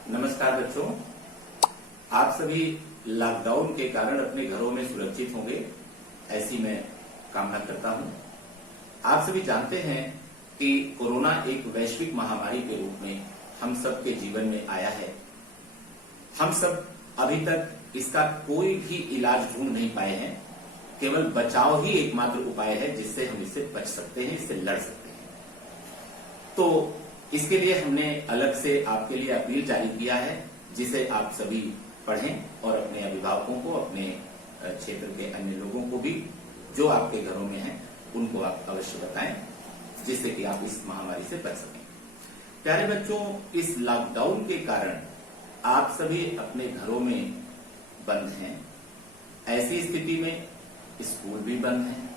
नमस्कार बच्चों, आप सभी लॉकडाउन के कारण अपने घरों में सुरक्षित होंगे, ऐसी मैं कामना करता हूं। आप सभी जानते हैं कि कोरोना एक वैश्विक महामारी के रूप में हम सब के जीवन में आया है। हम सब अभी तक इसका कोई भी इलाज ढूंढ नहीं पाए हैं। केवल बचाव ही एकमात्र उपाय है जिससे हम इससे बच सकते हैं, इससे लड़ सकते हैं। तो इसके लिए हमने अलग से आपके लिए अपील जारी किया है, जिसे आप सभी पढ़ें और अपने अभिभावकों को, अपने क्षेत्र के अन्य लोगों को भी जो आपके घरों में हैं उनको आप अवश्य बताएं, जिससे कि आप इस महामारी से बच सकें। प्यारे बच्चों, इस लॉकडाउन के कारण आप सभी अपने घरों में बंद हैं। ऐसी स्थिति में स्कूल भी बंद है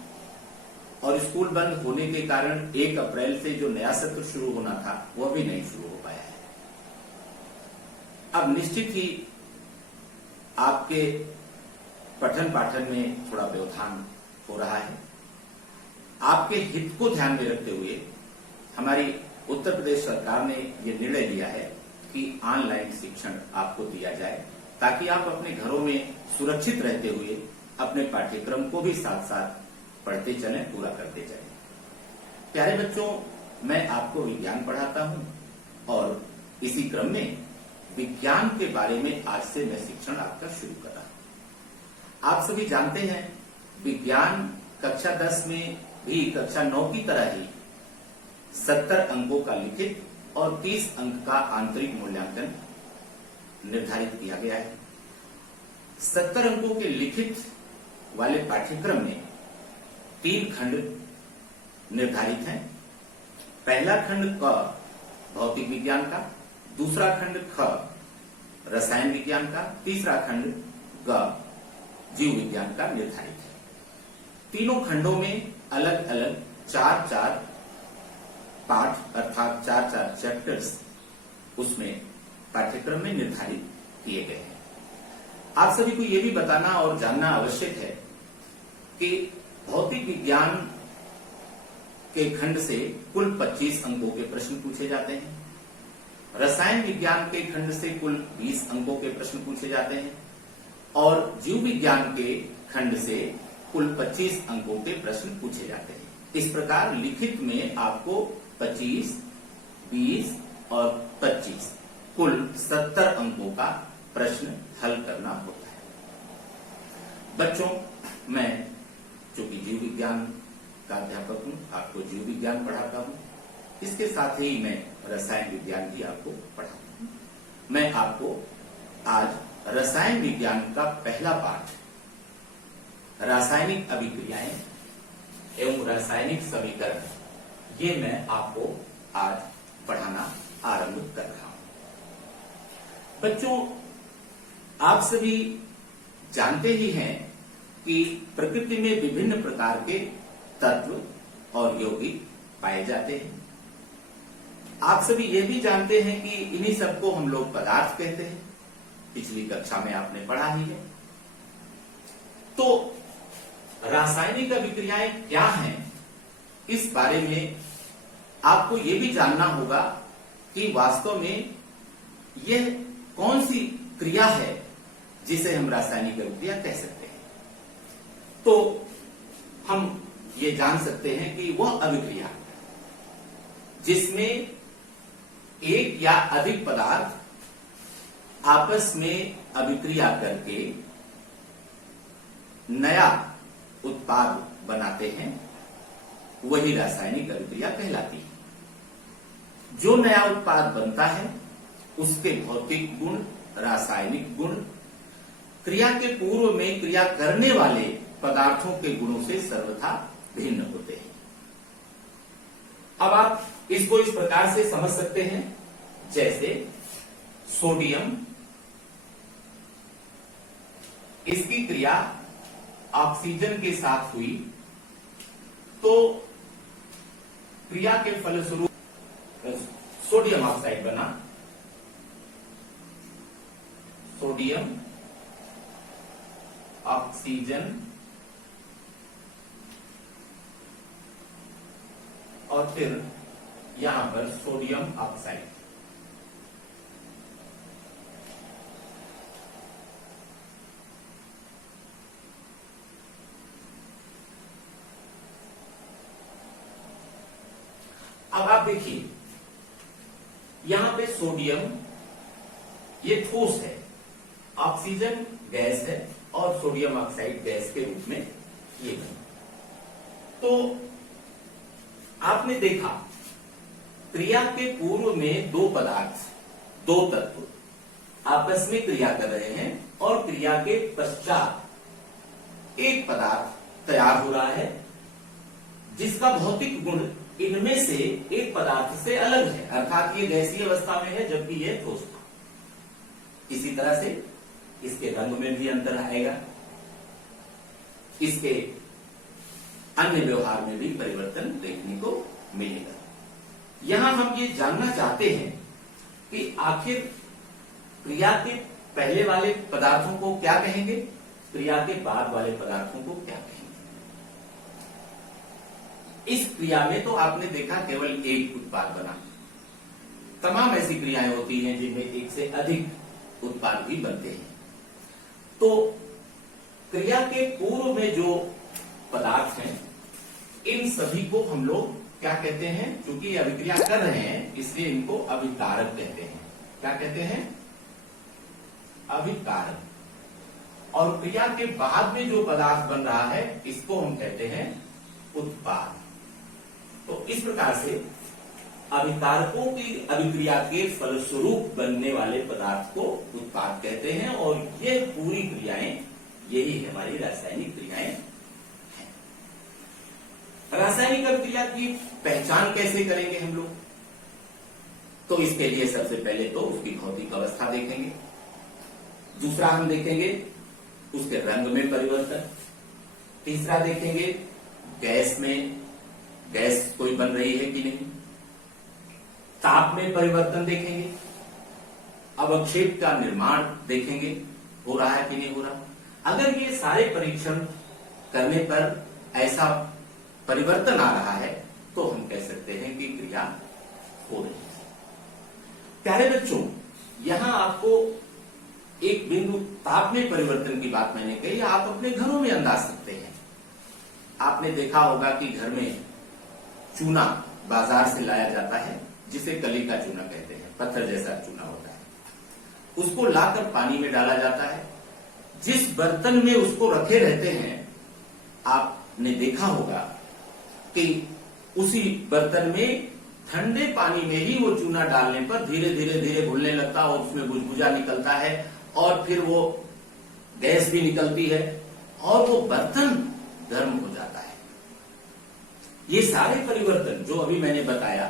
और स्कूल बंद होने के कारण 1 अप्रैल से जो नया सत्र शुरू होना था वह भी नहीं शुरू हो पाया है। अब निश्चित ही आपके पठन पाठन में थोड़ा व्यवधान हो रहा है। आपके हित को ध्यान में रखते हुए हमारी उत्तर प्रदेश सरकार ने यह निर्णय लिया है कि ऑनलाइन शिक्षण आपको दिया जाए, ताकि आप अपने घरों में सुरक्षित रहते हुए अपने पाठ्यक्रम को भी साथ साथ पढ़ते चलें, पूरा करते चलें। प्यारे बच्चों, मैं आपको विज्ञान पढ़ाता हूं और इसी क्रम में विज्ञान के बारे में आज से मैं शिक्षण आपका शुरू कर रहा हूं। आप सभी जानते हैं विज्ञान कक्षा 10 में भी कक्षा 9 की तरह ही 70 अंकों का लिखित और 30 अंक का आंतरिक मूल्यांकन निर्धारित किया गया है। 70 अंकों के लिखित वाले पाठ्यक्रम में 3 खंड निर्धारित हैं। पहला खंड क भौतिक विज्ञान का, दूसरा खंड ख रसायन विज्ञान का, तीसरा खंड ग जीव विज्ञान का निर्धारित है। तीनों खंडों में अलग अलग 4-4 पाठ अर्थात 4-4 चैप्टर्स उसमें पाठ्यक्रम में निर्धारित किए गए हैं। आप सभी को यह भी बताना और जानना आवश्यक है कि भौतिक विज्ञान के खंड से कुल 25 अंकों के प्रश्न पूछे जाते हैं। रसायन विज्ञान के खंड से कुल 20 अंकों के प्रश्न पूछे जाते हैं और जीव विज्ञान के खंड से कुल 25 अंकों के प्रश्न पूछे जाते हैं। इस प्रकार लिखित में आपको 25, 20 और 25 कुल 70 अंकों का प्रश्न हल करना होता है। बच्चों, मैं चूंकि जीव विज्ञान का अध्यापक हूं, आपको जीव विज्ञान पढ़ाता हूं, इसके साथ ही मैं रसायन विज्ञान भी आपको पढ़ाता हूं। मैं आपको आज रसायन विज्ञान का पहला पाठ रासायनिक अभिक्रियाएं एवं रासायनिक समीकरण, ये मैं आपको आज पढ़ाना आरंभ कर रहा हूं। बच्चों, आप सभी जानते ही हैं कि प्रकृति में विभिन्न प्रकार के तत्व और यौगिक पाए जाते हैं। आप सभी ये भी जानते हैं कि इन्हीं सबको हम लोग पदार्थ कहते हैं। पिछली कक्षा में आपने पढ़ा ही है। तो रासायनिक अभिक्रियाएं क्या हैं, इस बारे में आपको ये भी जानना होगा कि वास्तव में यह कौन सी क्रिया है जिसे हम रासायनिक अभिक्रिया कह सकते हैं। तो हम ये जान सकते हैं कि वह अभिक्रिया जिसमें एक या अधिक पदार्थ आपस में अभिक्रिया करके नया उत्पाद बनाते हैं, वही रासायनिक अभिक्रिया कहलाती है। जो नया उत्पाद बनता है उसके भौतिक गुण, रासायनिक गुण क्रिया के पूर्व में क्रिया करने वाले पदार्थों के गुणों से सर्वथा भिन्न होते हैं। अब आप इसको इस प्रकार से समझ सकते हैं, जैसे सोडियम, इसकी क्रिया ऑक्सीजन के साथ हुई तो क्रिया के फलस्वरूप सोडियम ऑक्साइड बना। सोडियम ऑक्सीजन और फिर यहां पर सोडियम ऑक्साइड। आप देखिए यहां पे सोडियम ये ठोस है, ऑक्सीजन गैस है और सोडियम ऑक्साइड गैस के रूप में ये बना। तो आपने देखा क्रिया के पूर्व में दो पदार्थ, दो तत्व आपस में क्रिया कर रहे हैं और क्रिया के पश्चात एक पदार्थ तैयार हो रहा है जिसका भौतिक गुण इनमें से एक पदार्थ से अलग है, अर्थात ये गैसीय अवस्था में है जबकि ये ठोस था। इसी तरह से इसके रंग में भी अंतर आएगा, इसके अन्य व्यवहार में भी परिवर्तन देखने को मिलेगा। यहां हम ये जानना चाहते हैं कि आखिर क्रिया के पहले वाले पदार्थों को क्या कहेंगे, क्रिया के बाद वाले पदार्थों को क्या कहेंगे। इस क्रिया में तो आपने देखा केवल एक उत्पाद बना, तमाम ऐसी क्रियाएं होती हैं जिनमें एक से अधिक उत्पाद भी बनते हैं। तो क्रिया के पूर्व में जो पदार्थ हैं इन सभी को हम लोग क्या कहते हैं, क्योंकि ये अभिक्रिया कर रहे हैं इसलिए इनको अभिकारक कहते हैं। क्या कहते हैं, अभिकारक। और क्रिया के बाद में जो पदार्थ बन रहा है इसको हम कहते हैं उत्पाद। तो इस प्रकार से अभिकारकों की अभिक्रिया के फलस्वरूप बनने वाले पदार्थ को उत्पाद कहते हैं और ये पूरी क्रियाएं, यही हमारी रासायनिक क्रियाएं हैं। रासायनिक अभिक्रिया की पहचान कैसे करेंगे हम लोग, तो इसके लिए सबसे पहले तो उसकी भौतिक अवस्था देखेंगे, दूसरा हम देखेंगे उसके रंग में परिवर्तन, तीसरा देखेंगे गैस कोई बन रही है कि नहीं, ताप में परिवर्तन देखेंगे, अवक्षेप का निर्माण देखेंगे हो रहा है कि नहीं हो रहा। अगर ये सारे परीक्षण करने पर ऐसा परिवर्तन आ रहा है तो हम कह सकते हैं कि क्रिया हो रही है। प्यारे बच्चों, यहां आपको एक बिंदु ताप में परिवर्तन की बात मैंने कही, आप अपने घरों में अंदाज सकते हैं। आपने देखा होगा कि घर में चूना बाजार से लाया जाता है जिसे कली का चूना कहते हैं, पत्थर जैसा चूना होता है। उसको लाकर पानी में डाला जाता है। जिस बर्तन में उसको रखे रहते हैं आपने देखा होगा कि उसी बर्तन में ठंडे पानी में ही वो चूना डालने पर धीरे धीरे धीरे घुलने लगता है और उसमें बुझबुझा निकलता है और फिर वो गैस भी निकलती है और वो बर्तन गर्म हो जाता है। ये सारे परिवर्तन जो अभी मैंने बताया,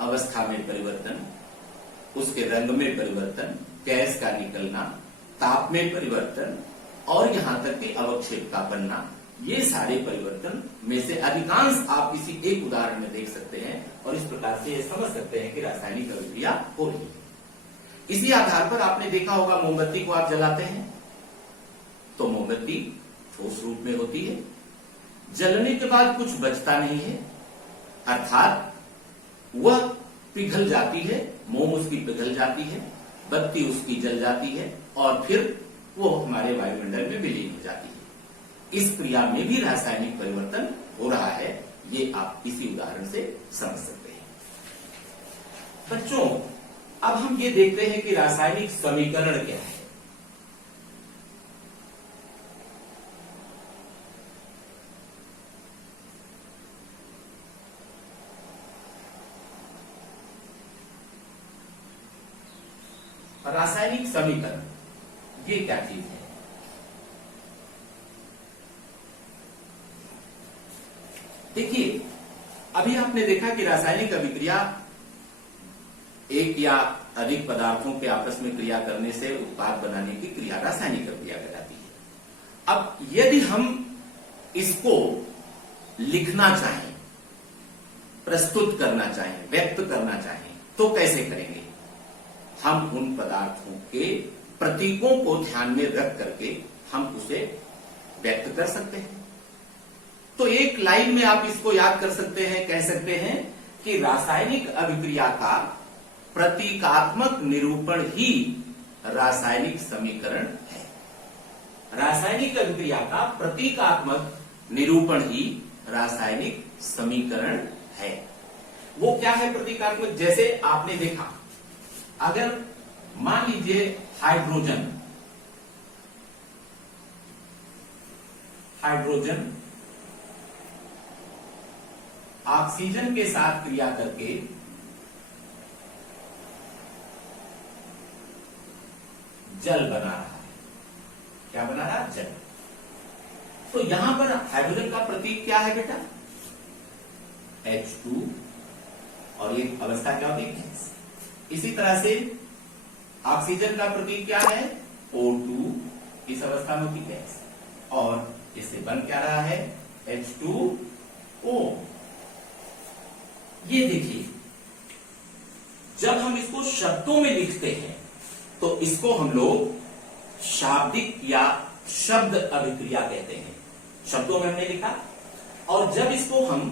अवस्था में परिवर्तन, उसके रंग में परिवर्तन, गैस का निकलना, ताप में परिवर्तन और यहां तक कि अवक्षेप का बनना, ये सारे परिवर्तन में से अधिकांश आप किसी एक उदाहरण में देख सकते हैं और इस प्रकार से ये समझ सकते हैं कि रासायनिक अभिक्रिया हो रही है। इसी आधार पर आपने देखा होगा मोमबत्ती को आप जलाते हैं तो मोमबत्ती ठोस रूप में होती है, जलने के बाद कुछ बचता नहीं है, अर्थात वह पिघल जाती है, मोम उसकी पिघल जाती है, बत्ती उसकी जल जाती है और फिर वो हमारे वायुमंडल में विलीन हो जाती है। इस क्रिया में भी रासायनिक परिवर्तन हो रहा है, ये आप इसी उदाहरण से समझ सकते हैं। बच्चों, अब हम ये देखते हैं कि रासायनिक समीकरण क्या है। रासायनिक समीकरण ये क्या चीज है? देखिए, अभी आपने देखा कि रासायनिक अभिक्रिया एक या अधिक पदार्थों के आपस में क्रिया करने से उत्पाद बनाने की क्रिया रासायनिक अभिक्रिया कहलाती है। अब यदि हम इसको लिखना चाहें, प्रस्तुत करना चाहें, व्यक्त करना चाहें तो कैसे करेंगे? हम उन पदार्थों के प्रतीकों को ध्यान में रख करके हम उसे व्यक्त कर सकते हैं। तो एक लाइन में आप इसको याद कर सकते हैं, कह सकते हैं कि रासायनिक अभिक्रिया का प्रतीकात्मक निरूपण ही रासायनिक समीकरण है। रासायनिक अभिक्रिया का प्रतीकात्मक निरूपण ही रासायनिक समीकरण है। वो क्या है प्रतीकात्मक? जैसे आपने देखा, अगर मान लीजिए हाइड्रोजन ऑक्सीजन के साथ क्रिया करके जल बना रहा है। क्या बना रहा है? जल। तो यहां पर हाइड्रोजन का प्रतीक क्या है बेटा? H2, और ये अवस्था क्या होती है? गैस। इसी तरह से ऑक्सीजन का प्रतीक क्या है? O2, इस अवस्था में होती गैस, और इससे बन क्या रहा है? H2O। ये देखिए, जब हम इसको शब्दों में लिखते हैं तो इसको हम लोग शाब्दिक या शब्द अभिक्रिया कहते हैं। शब्दों में हमने लिखा, और जब इसको हम